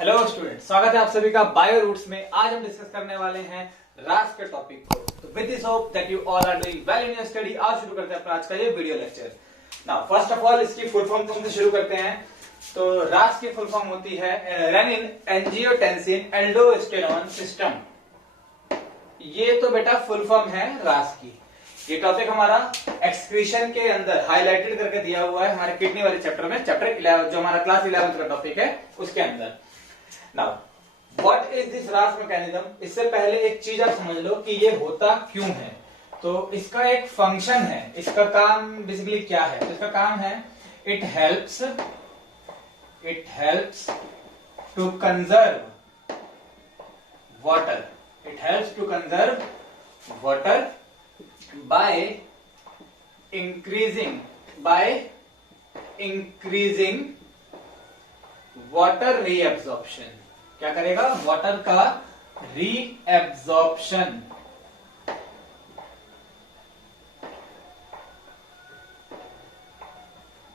Hello student, स्वागत है आप सभी का बायो रूट्स में। आज हम डिस्कस करने वाले हैं रास के टॉपिक को। तो with this hope that you all are doing well in your study. आज शुरू करते हैं अपना आज का ये video lecture. Now first of all इसकी फुल फॉर्म तुमसे शुरू करते हैं। तो रास की फुल फॉर्म होती है रेनिन एंजियोटेंसिन एल्डोस्टेरोन सिस्टम। ये तो बेटा फुल फॉर्म है रास की। ये टॉपिक हमारा एक्सक्रीशन के अंदर हाईलाइटेड करके दिया हुआ है हमारे किडनी वाले चैप्टर में, चैप्टर 11 जो हमारा क्लास 11 का टॉपिक है उसके अंदर। नाउ व्हाट इज दिस रास मैकेनिज्म। इससे पहले एक चीज आप समझ लो कि ये होता क्यों है। तो इसका एक फंक्शन है, इसका काम बेसिकली क्या है। तो इसका काम है it helps to conserve water. It helps to conserve water by increasing water reabsorption। क्या करेगा? वाटर का रीएब्जॉर्प्शन।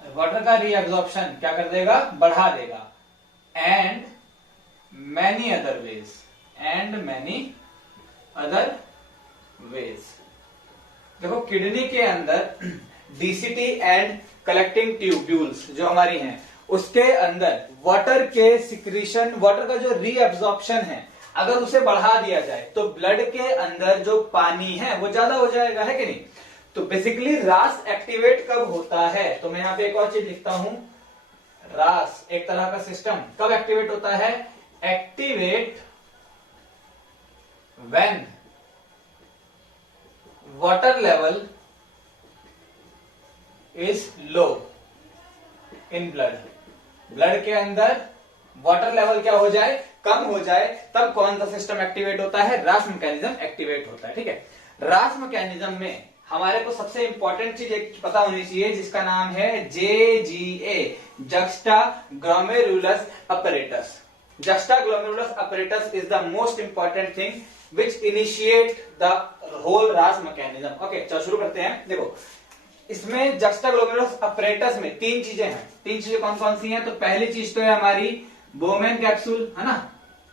वाटर का रीएब्जॉर्प्शन क्या कर देगा? बढ़ा देगा। And many other ways. देखो किडनी के अंदर डीसीटी एंड कलेक्टिंग ट्यूब्यूल्स जो हमारी हैं उसके अंदर वाटर के सिक्रीशन, वाटर का जो रीअब्जॉर्प्शन है अगर उसे बढ़ा दिया जाए तो ब्लड के अंदर जो पानी है वो ज्यादा हो जाएगा, है कि नहीं। तो बेसिकली रास एक्टिवेट कब होता है? तो मैं यहां पे एक और चीज लिखता हूं। रास एक तरह का सिस्टम कब एक्टिवेट होता है? Activate when water level is low in blood. Blood के अंदर वाटर लेवल क्या हो जाए? कम हो जाए, तब कौन सा सिस्टम एक्टिवेट होता है? रास मैकेनिज्म एक्टिवेट होता है। ठीक है, रास मैकेनिज्म में हमारे को सबसे इंपॉर्टेंट चीज एक पता होनी चाहिए जिसका नाम है JGA, juxta glomerulus apparatus. Juxta glomerulus apparatus is the most important thing which initiate the whole RAS mechanism। Okay, चलो शुरू करते हैं। देखो इसमें जक्स्टाग्लोमेरुलस अपैरेटस में तीन चीजें हैं। तीन चीजें कौन कौन सी हैं? तो पहली चीज तो है हमारी बोमेन कैप्सूल, है ना।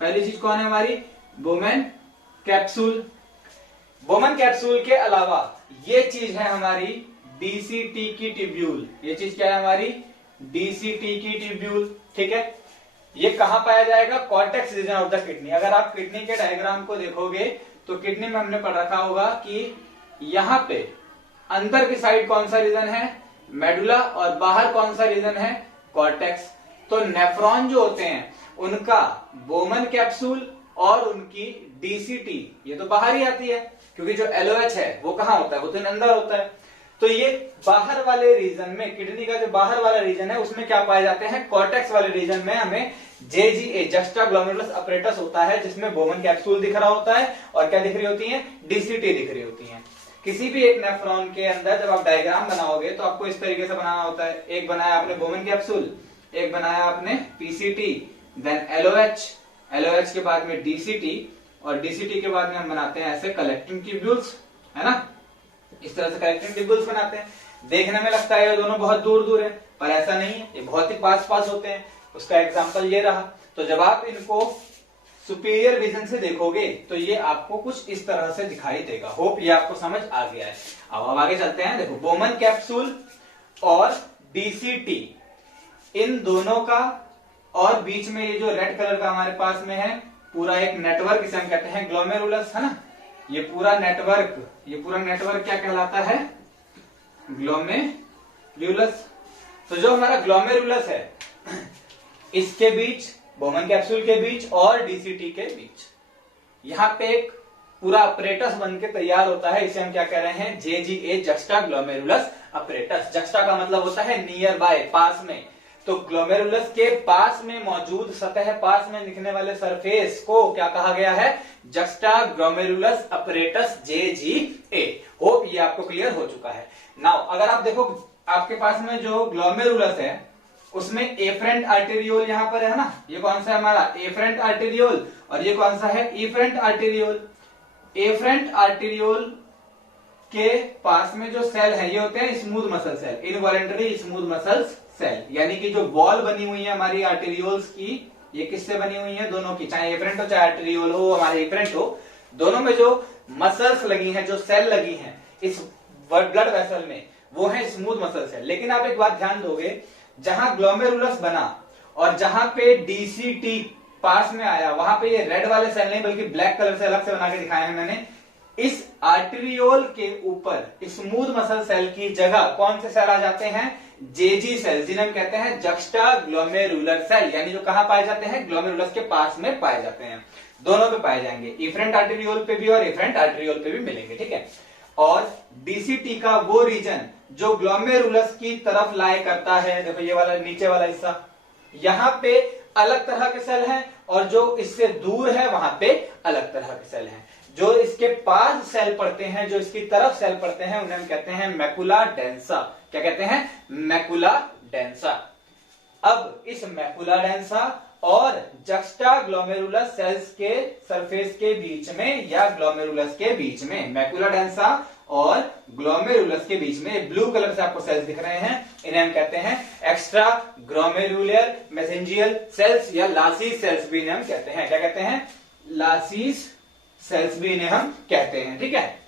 पहली चीज कौन है हमारी? Bowman capsule. बोमेन कैप्सूल के अलावा ये चीज है हमारी डीसीटी की ट्यूब्यूल। ये चीज क्या है हमारी? डीसीटी की ट्यूब्यूल। ठीक है, ये कहां पाया जाएगा? Cortex region of the kidney. अगर आप किडनी के डायग्राम को देखोगे तो किडनी में हमने पढ़ रखा होगा कि यहां पे अंदर की साइड कौन सा रीजन है? मेडुला, और बाहर कौन सा रीजन है? कॉर्टेक्स। तो नेफ्रॉन जो होते हैं उनका बोमन कैप्सूल और उनकी डीसीटी ये तो बाहर ही आती है, क्योंकि जो एलओएच है वो कहां होता है? वो तो अंदर होता है। तो ये बाहर वाले रीजन में, किडनी का जो बाहर वाला रीजन है उसमें क्या पाए जाते हैं? कॉर्टेक्स वाले रीजन में हमें JGA जक्स्टा ग्लोमेरुलस अपैरेटस होता है, जिसमें बोमन कैप्सूल दिख रहा होता है और क्या दिख रही होती है? डीसीटी दिख रही होती है। किसी भी एक नेफ्रॉन के अंदर जब आप डायग्राम बनाओगे तो आपको इस तरीके से बनाना होता है। एक बनाया आपने बोमन कैप्सूल, एक बनाया आपने पीसीटी, देन एलओएच के बाद में डीसीटी, और डीसीटी के बाद में हम बनाते हैं ऐसे कलेक्टिंग ट्यूब्यूल्स, है ना। इस तरह से कलेक्टिंग ट्यूब्यूल्स बनाते हैं। देखने में लगता है ये दोनों बहुत दूर दूर है, पर ऐसा नहीं है, ये बहुत ही पास पास होते हैं। उसका एग्जांपल ये रहा। तो जब आप इनको सुपीरियर विजन से देखोगे तो ये आपको कुछ इस तरह से दिखाई देगा। होप ये आपको समझ आ गया है। अब आगे चलते हैं। देखो बोमन कैप्सूल और डीसीटी, इन दोनों का और बीच में ये जो रेड कलर का हमारे पास में है पूरा एक नेटवर्क, इसे हम कहते हैं ग्लोमेरुलस, है ना। ये पूरा नेटवर्क क्या कहलाता है? ग्लोमेरुलस। तो जो हमारा ग्लोमेरुलस है इसके बीच, बोमन कैप्सूल के बीच और डीसीटी के बीच यहां पे एक पूरा अपैरेटस बनके तैयार होता है। इसे हम क्या कह रहे हैं? JGA juxta glomerulus apparatus. Juxta का मतलब होता है नियर बाय, पास में। तो ग्लोमेरुलस के पास में मौजूद सतह, पास में दिखने वाले सरफेस को क्या कहा गया है? Juxta glomerulus apparatus JGA। Hope ये आपको क्लियर हो चुका है। नाउ अगर आप देखो आपके पास में जो ग्लोमेरुलस है उसमें एफरेंट आर्टेरियोल यहां पर है ना। ये कौन सा है हमारा? Efferent arteriole. और ये कौन सा है? Efferent arteriole. एफरेंट आर्टेरियोल के पास में जो सेल है ये होते हैं smooth muscle cell, involuntary smooth muscle cell, यानी कि जो वॉल बनी हुई है हमारी आर्टेरियोल्स की ये किससे बनी हुई है? दोनों की, चाहे एफरेंट हो चाहे आर्टेरियोल हो, हमारे एफरेंट हो, दोनों में जो मसल्स लगी हैं, जो सेल लगी हैं इस ब्लड वेसल में, वो है स्मूथ मसल सेल। लेकिन आप एक बात ध्यान दोगे, जहां ग्लोमेरुलस बना और जहां पे डीसीटी पास में आया, वहां पे ये रेड वाले सेल नहीं बल्कि ब्लैक कलर से अलग से बना के दिखाए हैं मैंने। इस आर्टेरियोल के ऊपर स्मूथ मसल सेल की जगह कौन से सेल आ जाते हैं? जेजी सेल, जिन्हें हम कहते हैं जक्स्टा ग्लोमेरुलर सेल, यानी जो कहां पाए जाते हैं? ग्लोमेरुलस के पास में पाए जाते हैं। दोनों पे पाए जाएंगे, इफरेंट आर्टेरियोल पे भी और इफरेंट आर्टेरियोल पे भी मिलेंगे, ठीक है। और डीसीटी का वो रीजन जो ग्लोमेरुलस की तरफ लाए करता है, देखो ये वाला नीचे वाला हिस्सा, यहां पे अलग तरह के सेल हैं, और जो इससे दूर है वहां पे अलग तरह के सेल हैं। जो इसके पास सेल पड़ते हैं, जो इसकी तरफ सेल पड़ते हैं, उन्हें हम कहते हैं मैकुला डेंसा। क्या कहते हैं? Macula densa. अब इस मैकुला डेंसा और जक्स्टा ग्लोमेरुलस सेल्स के सरफेस के बीच में या ग्लोमेरुलस के बीच में, मैकुला डेंसा और ग्लोमेरुलस के बीच में ब्लू कलर से आपको सेल्स दिख रहे हैं, इन्हें हम कहते हैं एक्स्ट्रा ग्लोमेरुलर मेसेंजियल सेल्स या लासीस सेल्स भी इन्हें हम कहते हैं। क्या कहते हैं? लासीस सेल्स भी इन्हें हम कहते हैं, ठीक है।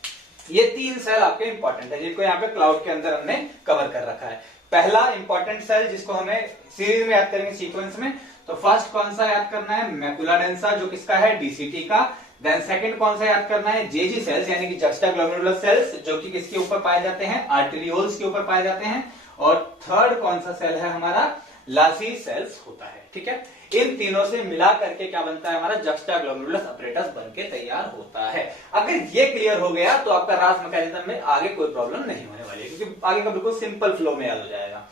ये तीन सेल आपके इंपॉर्टेंट है, जिनको यहाँ पे क्लाउड के अंदर हमने कवर कर रखा है। पहला इंपॉर्टेंट सेल जिसको हमें सीरीज में याद करेंगे, सीक्वेंस में, तो फर्स्ट कौन सा याद करना है? मैकुला डेंसा, जो किसका है? डीसीटी का। देन सेकंड कौन सा याद करना है? जेजी सेल्स, यानी कि जक्स्टा ग्लोमेरुलर सेल्स, जो कि किसके ऊपर पाए जाते हैं? आर्टेरियोल्स के ऊपर पाए जाते हैं। और थर्ड कौन सा सेल है हमारा? लासी सेल्स होता है, ठीक है। इन तीनों से मिला करके क्या बनता है? हमारा जक्स्टा ग्लोमेरुलस अपरेटस बनके तैयार होता है। अगर ये क्लियर हो गया तो आपका रास मैकेनिज्म में आगे कोई प्रॉब्लम नहीं होने वाली है, क्योंकि आगे का बिल्कुल सिंपल फ्लो में याद हो जाएगा।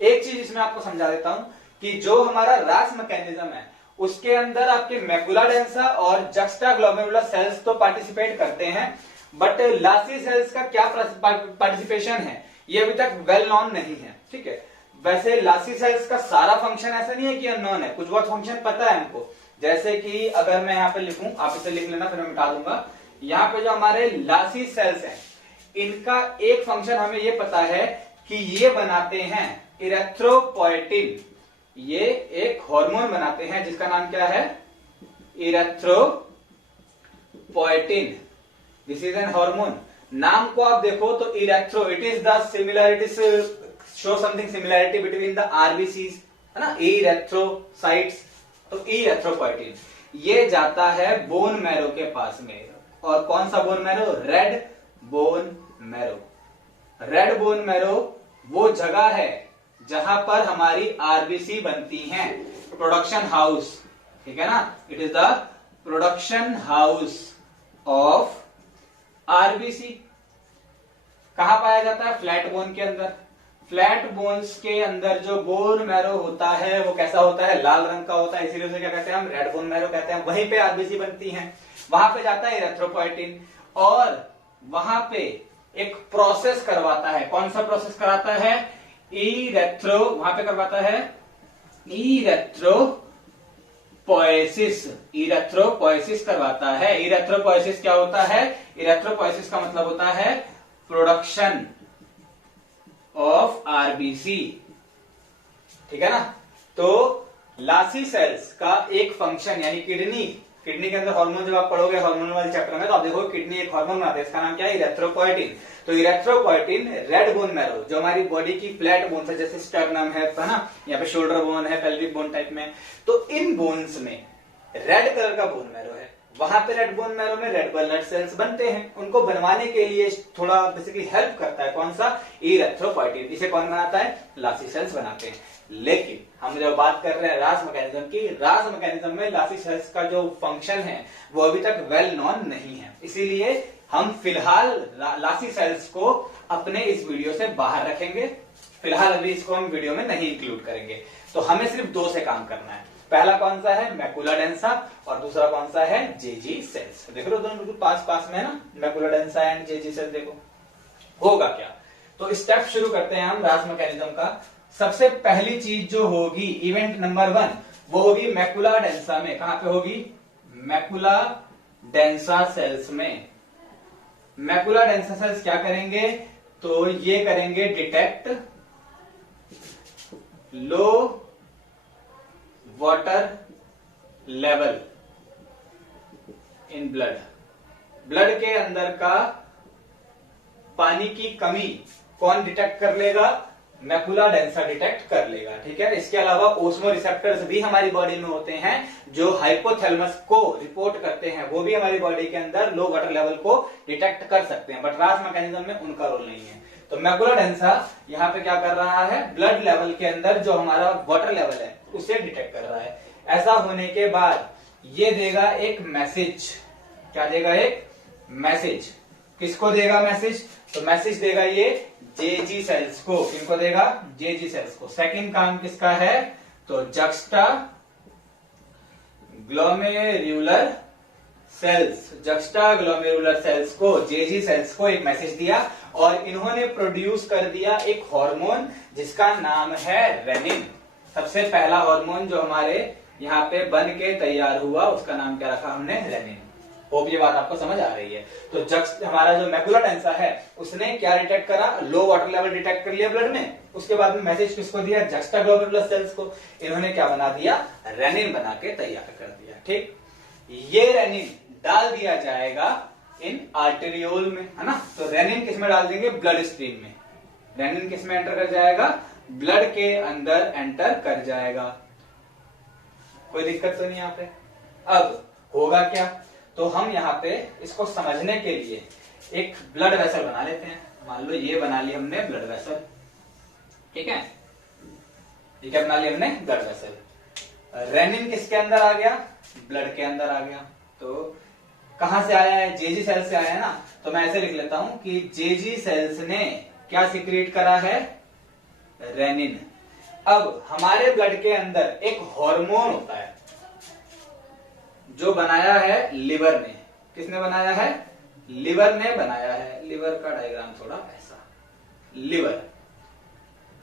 एक चीज इसमें आपको समझा देता हूं कि जो हमारा रास मैकेनिज्म है उसके अंदर आपके मैकुला डेंसा और जक्स्टा ग्लोमेरुलर सेल्स तो पार्टिसिपेट करते हैं, बट लासी सेल्स का क्या पार्टिसिपेशन है ये अभी तक वेल नॉन नहीं है, ठीक है। वैसे लासी सेल्स का सारा फंक्शन ऐसा नहीं है कि अननोन है, कुछ बहुत फंक्शन पता है हमको। जैसे कि अगर मैं यहाँ पे लिखूं, आप इसे लिख लेना फिर मैं मिटा दूंगा। यहाँ पे जो हमारे लासी सेल्स हैं, इनका एक फंक्शन हमें ये पता है कि ये बनाते हैं इरेथ्रोपोएटिन। ये एक हार्मोन बनाते हैं जिसका नाम क्या है? Erythropoietin. This is an hormone. नाम को आप देखो तो erythro, it is the similarities, show something similarity between the RBCs, है ना, इरेथ्रोसाइट्स। तो इरेथ्रोपोएटिन ये जाता है बोन मैरो के पास में। और कौन सा bone marrow? Red bone marrow. Red bone marrow वो जगह है जहां पर हमारी आरबीसी बनती हैं, प्रोडक्शन हाउस, ठीक है ना। It is the production house of RBC. कहां पाया जाता है? फ्लैट बोन के अंदर। फ्लैट बोन्स के अंदर जो बोन मैरो होता है वो कैसा होता है? लाल रंग का होता है, इसीलिए उसे क्या कहते हैं? हम रेड बोन मैरो कहते हैं। वहीं पे आरबीसी बनती हैं, वहां पे जाता है इरेथ्रोपोएटिन और वहां पे एक प्रोसेस करवाता है। कौन सा प्रोसेस कराता है? वहां पे करवाता है इरेथ्रोपोएसिस। इरेथ्रोपोएसिस करवाता है। इरेथ्रोपोएसिस क्या होता है? इरेथ्रोपोएसिस का मतलब होता है प्रोडक्शन ऑफ आरबीसी, ठीक है ना। तो लासी सेल्स का एक फंक्शन, यानी किडनी के अंदर हार्मोन, जब आप पढ़ोगे हार्मोन वाले चैप्टर में तो आप देखोगे किडनी एक हार्मोन बनाते हैं, इसका नाम क्या है? इरेथ्रोपोएटिन। तो इरेथ्रोपोएटिन रेड बोन मैरो, जो हमारी बॉडी की फ्लैट बोन्स है, जैसे स्टर्नम है ना, यहाँ पे शोल्डर बोन है, पेल्विक बोन टाइप में, तो इन बोन्स में रेड कलर का बोन मैरो है। वहां पे रेड बोन मैरो में रेड ब्लड सेल्स बनते हैं। उनको बनवाने के लिए थोड़ा बेसिकली हेल्प करता है कौन सा? इरेथ्रोपोएटिन। इसे कौन बनाता है? लासी सेल्स बनाते हैं। लेकिन हम जब बात कर रहे हैं रास मैकेनिज्म की, रास मैकेनिज्म में लासी सेल्स का जो फंक्शन है वो अभी तक वेल नॉन नहीं है, इसीलिए हम फिलहाल लासी सेल्स को अपने इस वीडियो से बाहर रखेंगे। फिलहाल अभी इसको हम वीडियो में नहीं इंक्लूड करेंगे। तो हमें सिर्फ दो से काम करना है। पहला कौन सा है? मैकुला डेंसा, और दूसरा कौन सा है? जेजी सेल्स। देख रहे हो दोनों बिल्कुल पास पास में है ना, macula densa and Jazzy sales. देखो होगा क्या। तो स्टेप शुरू करते हैं हम रास मैकेनिज्म का। सबसे पहली चीज जो होगी, इवेंट नंबर 1, वो होगी मैकुला डेंसा में। कहां पे होगी? मैकुला डेंसा सेल्स में। मैकुला डेंसा सेल्स क्या करेंगे? तो ये करेंगे detect low water level in blood, blood के अंदर का पानी की कमी कौन डिटेक्ट कर लेगा? मैकुला डेंसा डिटेक्ट कर लेगा। ठीक है, इसके अलावा ओस्मो रिसेप्टर्स भी हमारी बॉडी में होते हैं जो हाइपोथैलेमस को रिपोर्ट करते हैं, वो भी हमारी बॉडी के अंदर लो वाटर लेवल को डिटेक्ट कर सकते हैं, बट रास मैकेनिज्म में उनका रोल नहीं है। तो मैकुला डेंसा यहाँ पे क्या कर रहा है? ब्लड लेवल के अंदर जो हमारा वाटर लेवल है उसे डिटेक्ट कर रहा है। ऐसा होने के बाद ये देगा एक मैसेज। क्या देगा? एक मैसेज। किसको देगा मैसेज? तो मैसेज देगा ये जेजी सेल्स को। किनको देगा? जेजी सेल्स को। सेकंड काम किसका है? तो juxtaglomerular cells, juxtaglomerular cells को, जेजी सेल्स को एक मैसेज दिया और इन्होंने प्रोड्यूस कर दिया एक हार्मोन जिसका नाम है रेनिन। सबसे पहला हार्मोन जो हमारे यहाँ पे बन के तैयार हुआ उसका नाम क्या रखा हमने? रेनिन। होप ये बात आपको समझ आ रही है। तो हमारा जो मैकुला डेंसा है उसने क्या डिटेक्ट करा? लो वाटर लेवल डिटेक्ट कर लिया ब्लड में। उसके बाद में मैसेज किसको दिया? जक्स्टा ग्लोमेरुलर सेल्स को। इन्होंने क्या बना दिया? रेनिन बना के तैयार कर दिया। ठीक, ये रेनिन डाल दिया जाएगा इन आर्टेरियोल में, है ना। तो रेनिन किस में डाल देंगे? ब्लड स्ट्रीम में। रेनिन किस में एंटर कर जाएगा? ब्लड के अंदर एंटर कर जाएगा। कोई दिक्कत तो नहीं यहाँ पे? अब होगा क्या? तो हम यहाँ पे इसको समझने के लिए एक ब्लड वेसल बना लेते हैं। मान लो ये बना लिया हमने ब्लड वेसल, ठीक है, ये क्या बना लिया हमने? Blood vessel. रेनिन किसके अंदर आ गया? ब्लड के अंदर आ गया। तो कहां से आया है? जेजी सेल से आया है ना। तो मैं ऐसे लिख लेता हूं कि जेजी सेल्स ने क्या सिक्रीट करा है? रेनिन। अब हमारे ब्लड के अंदर एक हार्मोन होता है जो बनाया है लिवर ने। किसने बनाया है? लिवर ने बनाया है। लिवर का डायग्राम थोड़ा ऐसा, लिवर।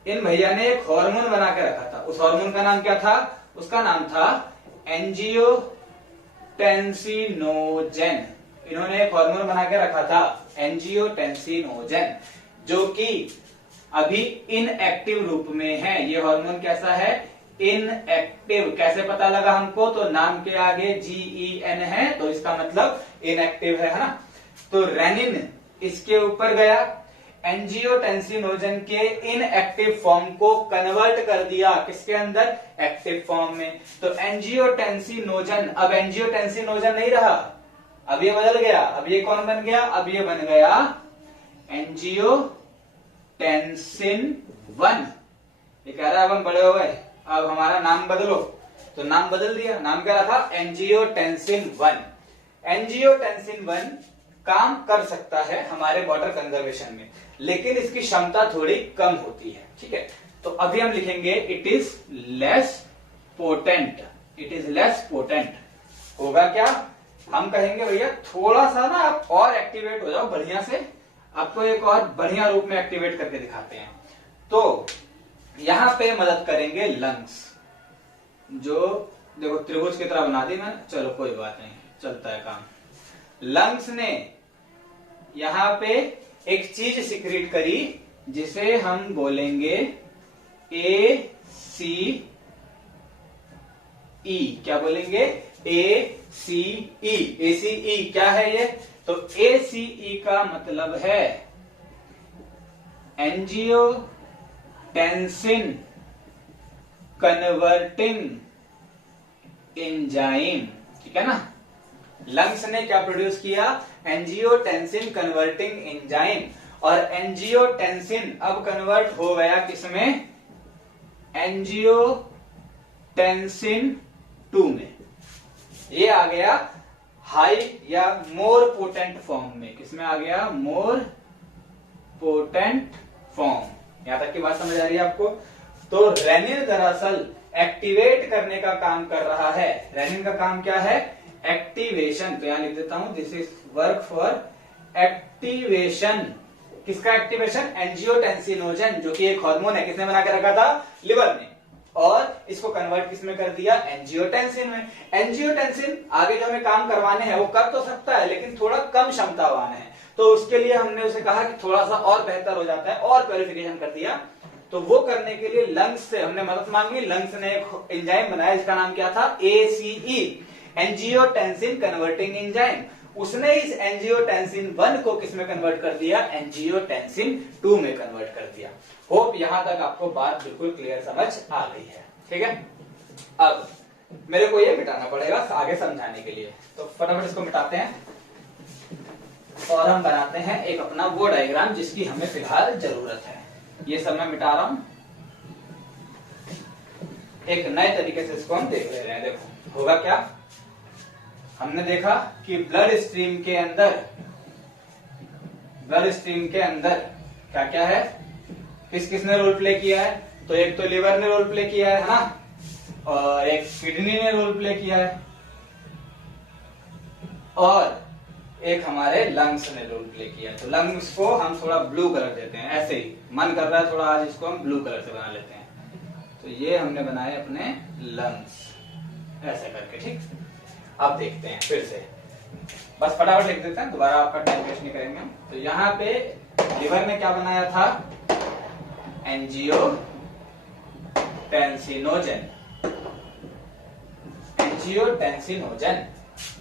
इन भैया ने एक हार्मोन बना के रखा था। उस हार्मोन का नाम क्या था? उसका नाम था एंजियोटेंसिनोजेन। इन्होंने एक हार्मोन बना के रखा था एंजियोटेंसिनोजेन, जो कि अभी इनएक्टिव रूप में है। ये हार्मोन कैसा है? इनएक्टिव। कैसे पता लगा हमको? तो नाम के आगे GEN है तो इसका मतलब इनएक्टिव है ना। तो रेनिन इसके ऊपर गया, एंजियोटेंसिनोजेन के इनएक्टिव फॉर्म को कन्वर्ट कर दिया किसके अंदर? एक्टिव फॉर्म में। तो एंजियोटेंसिनोजेन, अब एंजियोटेंसिनोजेन नहीं रहा, अब ये बदल गया। अब ये कौन बन गया? अब ये बन गया एंजियोटेंसिन 1। ये कह रहा है अब हम बड़े हो गए, अब हमारा नाम बदलो। तो नाम बदल दिया। नाम क्या रखा? एंजियोटेंसिन 1। एंजियोटेंसिन 1 काम कर सकता है हमारे वाटर कंजर्वेशन में, लेकिन इसकी क्षमता थोड़ी कम होती है। ठीक है, तो अभी हम लिखेंगे it is less potent. It is less potent. होगा क्या? हम कहेंगे भैया थोड़ा सा ना आप और एक्टिवेट हो जाओ बढ़िया से, आपको एक और बढ़िया रूप में एक्टिवेट करके दिखाते हैं। तो यहां पे मदद करेंगे लंग्स, जो देखो त्रिभुज की तरह बना दी मैंने, चलो कोई बात नहीं, चलता है काम। लंग्स ने यहां पे एक चीज सिक्रीट करी जिसे हम बोलेंगे ACE। क्या बोलेंगे? ACE। ACE क्या है ये? तो ACE का मतलब है एंजियोटेंसिन कन्वर्टिंग एंजाइम। ठीक है ना। लंग्स ने क्या प्रोड्यूस किया? Angiotensin converting enzyme. और एंजियोटेंसिन अब कन्वर्ट हो गया किसमें? एंजियोटेंसिन 2 में। ये आ गया हाई या मोर पोटेंट फॉर्म में। किसमें आ गया? More potent form. यहां तक की बात समझ आ रही है आपको? तो रेनिन दरअसल एक्टिवेट करने का काम कर रहा है। रेनिन का काम क्या है? एक्टिवेशन। तो यहां लिख देता हूं, this is work for activation. किसका एक्टिवेशन? एंजियोटेंसिनोजेन, जो कि एक हार्मोन है। किसने बना के रखा था? लिवर ने। और इसको कन्वर्ट किसमें कर दिया? एंजियोटेंसिन में। एंजियोटेंसिन आगे जो हमें काम करवाने हैं वो कर तो सकता है, लेकिन थोड़ा कम क्षमतावान है। तो उसके लिए हमने उसे कहा कि थोड़ा सा और बेहतर हो जाता है, और प्योरिफिकेशन कर दिया। तो वो करने के लिए लंग्स से हमने मदद मांगी। लंग्स ने एक एंजाइम बनाया जिसका नाम क्या था, ACE, एंजियोटेंसिन कन्वर्टिंग एंजाइम। उसने इस एंजियोटेंसिन 1 को किस में कन्वर्ट कर दिया, एंजियोटेंसिन 2 में कन्वर्ट कर दिया। होप यहां तक आपको बात बिल्कुल क्लियर समझ आ गई है। ठीक है, अब मेरे को ये मिटाना पड़ेगा आगे समझाने के लिए, तो फटाफट इसको मिटाते हैं और हम बनाते हैं एक अपना वो डायग्राम जिसकी हमें फिलहाल जरूरत है। ये सब मैं मिटा रहा हूं, एक नए तरीके से इसको हम देख ले रहे हैं। देखो होगा क्या, हमने देखा कि ब्लड स्ट्रीम के अंदर क्या क्या है, किस किसने रोल प्ले किया है, तो एक तो लिवर ने रोल प्ले किया है ना, और एक किडनी ने रोल प्ले किया है, और एक हमारे लंग्स ने रोल प्ले किया। तो लंग्स को हम थोड़ा ब्लू कलर देते हैं, ऐसे ही मन कर रहा है थोड़ा आज इसको हम ब्लू कलर से बना लेते हैं। तो ये हमने बनाए अपने लंग्स ऐसे करके। ठीक, अब देखते हैं फिर से, बस फटाफट लिख देते हैं, दोबारा आपका टाइम वेस्ट नहीं करेंगे हम। तो यहाँ पे लिवर ने क्या बनाया था, एंजियोटेंसिनोजन,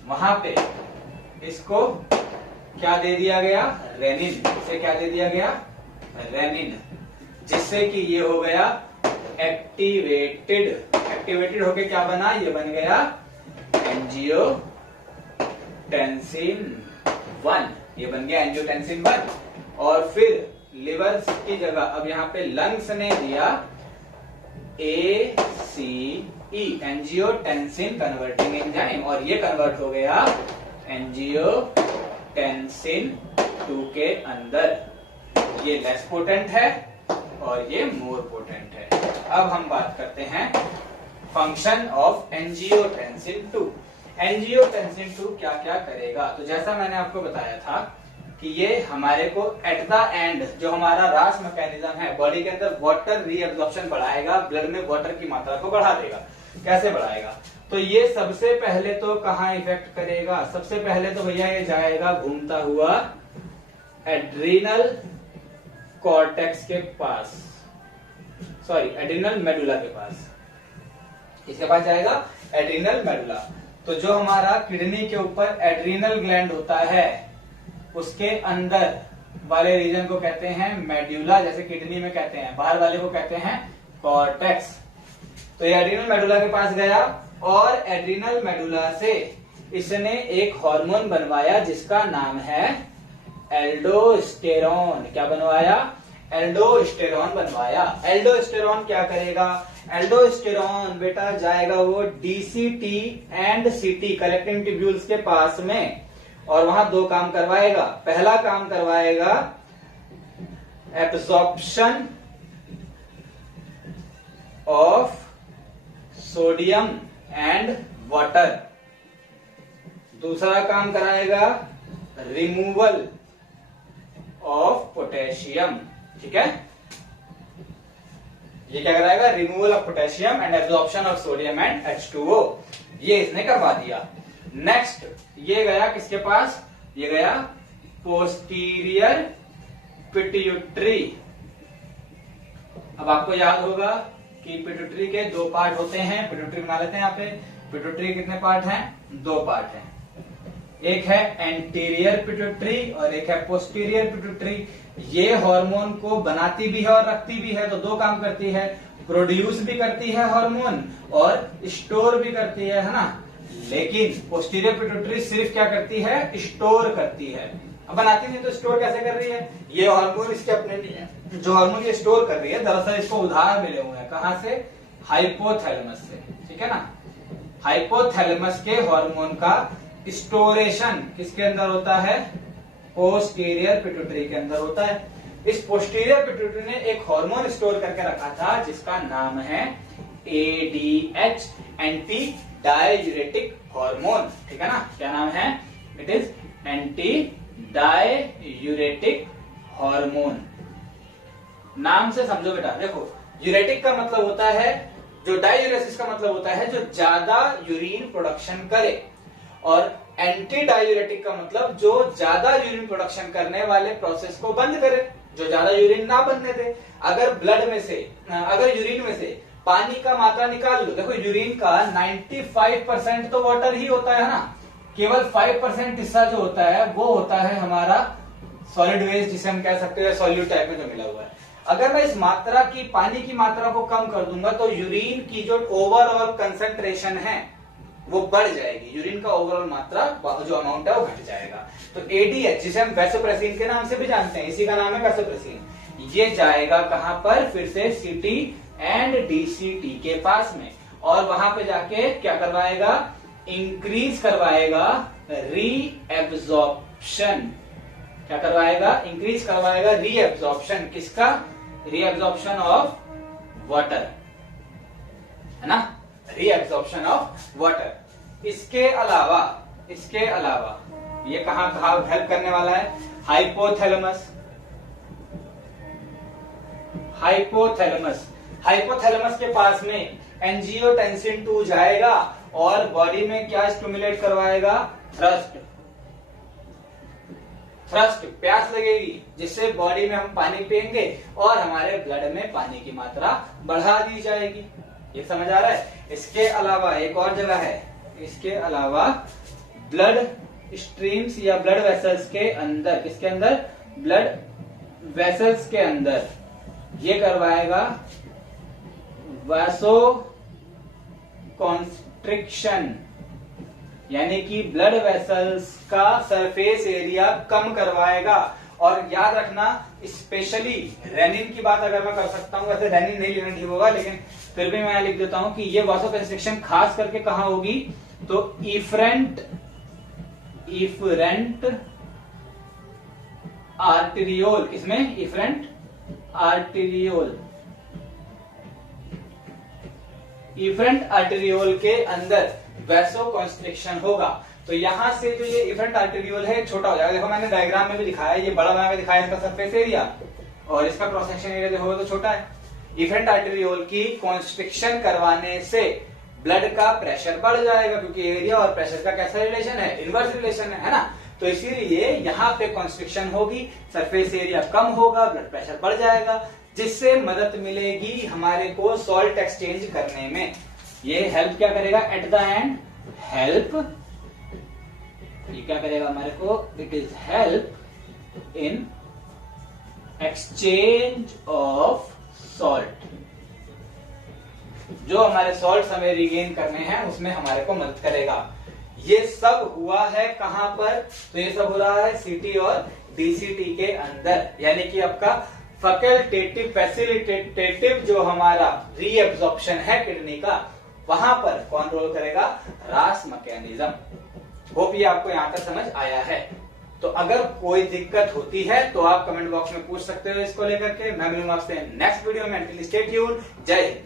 वहां पे इसको क्या दे दिया गया, रेनिन। इसे क्या दे दिया गया, रेनिन, जिससे कि ये हो गया एक्टिवेटेड होके क्या बना, ये बन गया एंजियोटेंसिन 1, ये बन गया एंजियोटेंसिन 1। और फिर लिवर की जगह अब यहाँ पे लंग्स ने दिया ACE, एंजियोटेंसिन कन्वर्टिंग एंजाइम, और ये कन्वर्ट हो गया एंजियोटेंसिन 2 के अंदर। ये लेस पोटेंट है और ये मोर पोटेंट है। अब हम बात करते हैं फंक्शन ऑफ एंजियोटेंसिन 2। एंजियोटेंसिन 2 क्या क्या करेगा, तो जैसा मैंने आपको बताया था कि ये हमारे को एट द एंड जो हमारा रास मैकेनिज्म है, बॉडी के अंदर वाटर रीअब्जॉर्प्शन बढ़ाएगा, ब्लड में वाटर की मात्रा को बढ़ा देगा। कैसे बढ़ाएगा, तो ये सबसे पहले तो कहां इफेक्ट करेगा, सबसे पहले तो भैया ये जाएगा घूमता हुआ एड्रीनल कॉर्टेक्स के पास, सॉरी एड्रीनल मेडुला के पास। किसके पास जाएगा, एड्रीनल मेडुला। तो जो हमारा किडनी के ऊपर एड्रीनल ग्लैंड होता है उसके अंदर वाले रीजन को कहते हैं मेड्यूला, जैसे किडनी में कहते हैं, बाहर वाले को कहते हैं कॉर्टेक्स। तो ये एड्रीनल मेडुला के पास गया और एड्रीनल मेडुला से इसने एक हार्मोन बनवाया जिसका नाम है एल्डोस्टेरॉन। क्या बनवाया, एल्डोस्टेरॉन बनवाया। एल्डोस्टेरॉन क्या करेगा, एल्डोस्टेरॉन बेटा जाएगा वो DCT and CT collecting tubules के पास में, और वहां दो काम करवाएगा। पहला काम करवाएगा absorption of sodium and water, दूसरा काम कराएगा रिमूवल ऑफ पोटेशियम। ठीक है, ये क्या कराएगा, removal of potassium and absorption of sodium and H2O, ये इसने करवा दिया। नेक्स्ट ये गया किसके पास, ये गया पोस्टीरियर पिट्यूटरी। अब आपको याद होगा कि पिट्यूटरी के दो पार्ट होते हैं, पिट्यूटरी बना लेते हैं यहाँ पे। पिट्यूटरी कितने पार्ट हैं, दो पार्ट हैं, एक है एंटीरियर पिट्यूटरी और एक है पोस्टीरियर पिट्यूटरी। ये हार्मोन को बनाती भी है और रखती भी है, तो दो काम करती है, प्रोड्यूस भी करती है हार्मोन और स्टोर भी करती है ना। लेकिन पोस्टीरियर पिट्यूटरी सिर्फ क्या करती है, स्टोर करती है। अब बनाती नहीं तो स्टोर कैसे कर रही है, ये हार्मोन इसके अपने नहीं है, जो हार्मोन ये स्टोर कर रही है दरअसल इसको उधार मिले हुए हैं, कहां से, हाइपोथैलेमस से। ठीक है ना, हाइपोथैलेमस के हार्मोन का स्टोरेशन किसके अंदर होता है, पोस्टीरियर पिट्यूटरी के अंदर होता है। इस पोस्टीरियर पिट्यूटरी ने एक हार्मोन स्टोर करके रखा था जिसका नाम है ADH, एंटी डाययूरेटिक हार्मोन। ठीक है ना, क्या नाम है, it is anti diuretic hormone. नाम से समझो बेटा, देखो यूरेटिक का मतलब होता है, जो डाययूरेसिस का मतलब होता है जो ज्यादा यूरिन प्रोडक्शन करे, और एंटी डाययूरेटिक का मतलब जो ज्यादा यूरिन प्रोडक्शन करने वाले प्रोसेस को बंद करे। जो ज्यादा यूरिन ना बनने दे। अगर ब्लड में से, अगर यूरिन में से पानी का मात्रा निकाल लो, देखो यूरिन का 95% तो वाटर ही होता है ना, केवल 5% हिस्सा जो होता है वो होता है हमारा सॉलिड वेस्ट, जिसे हम कह सकते हैं सॉल्यूट टाइप में जो मिला हुआ है। अगर मैं इस मात्रा की, पानी की मात्रा को कम कर दूंगा तो यूरिन की जो ओवरऑल कंसंट्रेशन है वो बढ़ जाएगी, यूरिन का ओवरऑल मात्रा जो अमाउंट है वो घट जाएगा। तो एडीएच, जिसे हम वैसोप्रेसिन के नाम से भी जानते हैं, इसी का नाम है वैसोप्रेसिन, ये जाएगा कहां पर, फिर से सीटी एंड डीसीटी के पास में, और वहां पे जाके क्या करवाएगा, इंक्रीज करवाएगा रीएब्जॉर्प्शन। क्या करवाएगा, इंक्रीज करवाएगा रीएब्जॉर्प्शन, किसका, रीएब्जॉर्प्शन ऑफ वाटर, है ना, रीएब्जॉर्प्शन ऑफ वाटर। इसके अलावा ये कहां हेल्प करने वाला है, हाइपोथैलेमस। हाइपोथैलेमस के पास में एंजियोटेंसिन 2 जाएगा और बॉडी में क्या स्टिमुलेट करवाएगा, थ्रस्ट, प्यास लगेगी, जिससे बॉडी में हम पानी पिएंगे और हमारे ब्लड में पानी की मात्रा बढ़ा दी जाएगी। ये समझ आ रहा है। इसके अलावा एक और जगह है, इसके अलावा ब्लड स्ट्रीम्स या ब्लड वेसल्स के अंदर, किसके अंदर, ब्लड वेसल्स के अंदर ये करवाएगा वासो कॉन्स्ट्रिक्शन, यानी कि ब्लड वेसल्स का सरफेस एरिया कम करवाएगा। और याद रखना, स्पेशली रेनिन की बात अगर मैं कर सकता हूं, वैसे रेनिन नहीं लेना ठीक होगा, लेकिन फिर भी मैं लिख देता हूं कि ये वासोकंस्ट्रिक्शन खास करके कहां होगी, तो इफरेंट आर्टेरियोल, इसमें इफरेंट आर्टेरियोल के अंदर वैसोकंस्ट्रिक्शन होगा। तो यहां से जो ये इफरेंट आर्टेरियोल है छोटा हो जाएगा। देखो मैंने डायग्राम में भी दिखाया है, ये बड़ा बना के दिखाया इसका सरफेस एरिया, और इसका क्रॉस सेक्शन एरिया देखोगे तो छोटा है। इफरेंट आर्टेरियोल की कॉन्स्ट्रिक्शन करवाने से ब्लड का प्रेशर बढ़ जाएगा, क्योंकि एरिया और प्रेशर का कैसा रिलेशन है, इनवर्स रिलेशन है ना। तो इसीलिए यहाँ पे कॉन्स्ट्रिक्शन होगी, सरफेस एरिया कम होगा, ब्लड प्रेशर बढ़ जाएगा, जिससे मदद मिलेगी हमारे को सॉल्ट एक्सचेंज करने में। ये हेल्प क्या करेगा, एट द एंड हेल्प, ये क्या करेगा हमारे को, it is help in exchange of salt. जो हमारे सॉल्ट हमें रिगेन करने हैं उसमें हमारे को मदद करेगा। ये सब हुआ है कहां पर, तो ये सब हो रहा है सीटी और डीसीटी के अंदर, यानी कि आपका फैकल्टेटिव फैसिलिटेटिव जो हमारा रीएब्जॉर्प्शन है किडनी का, वहां पर कौन रोल करेगा, रास मैकेनिज्म। होप ये आपको यहां तक समझ आया है। तो अगर कोई दिक्कत होती है तो आप कमेंट बॉक्स में पूछ सकते हो इसको लेकर के। मैं मिलूंगा आपसे नेक्स्ट वीडियो में। Stay tuned. जय हिंद।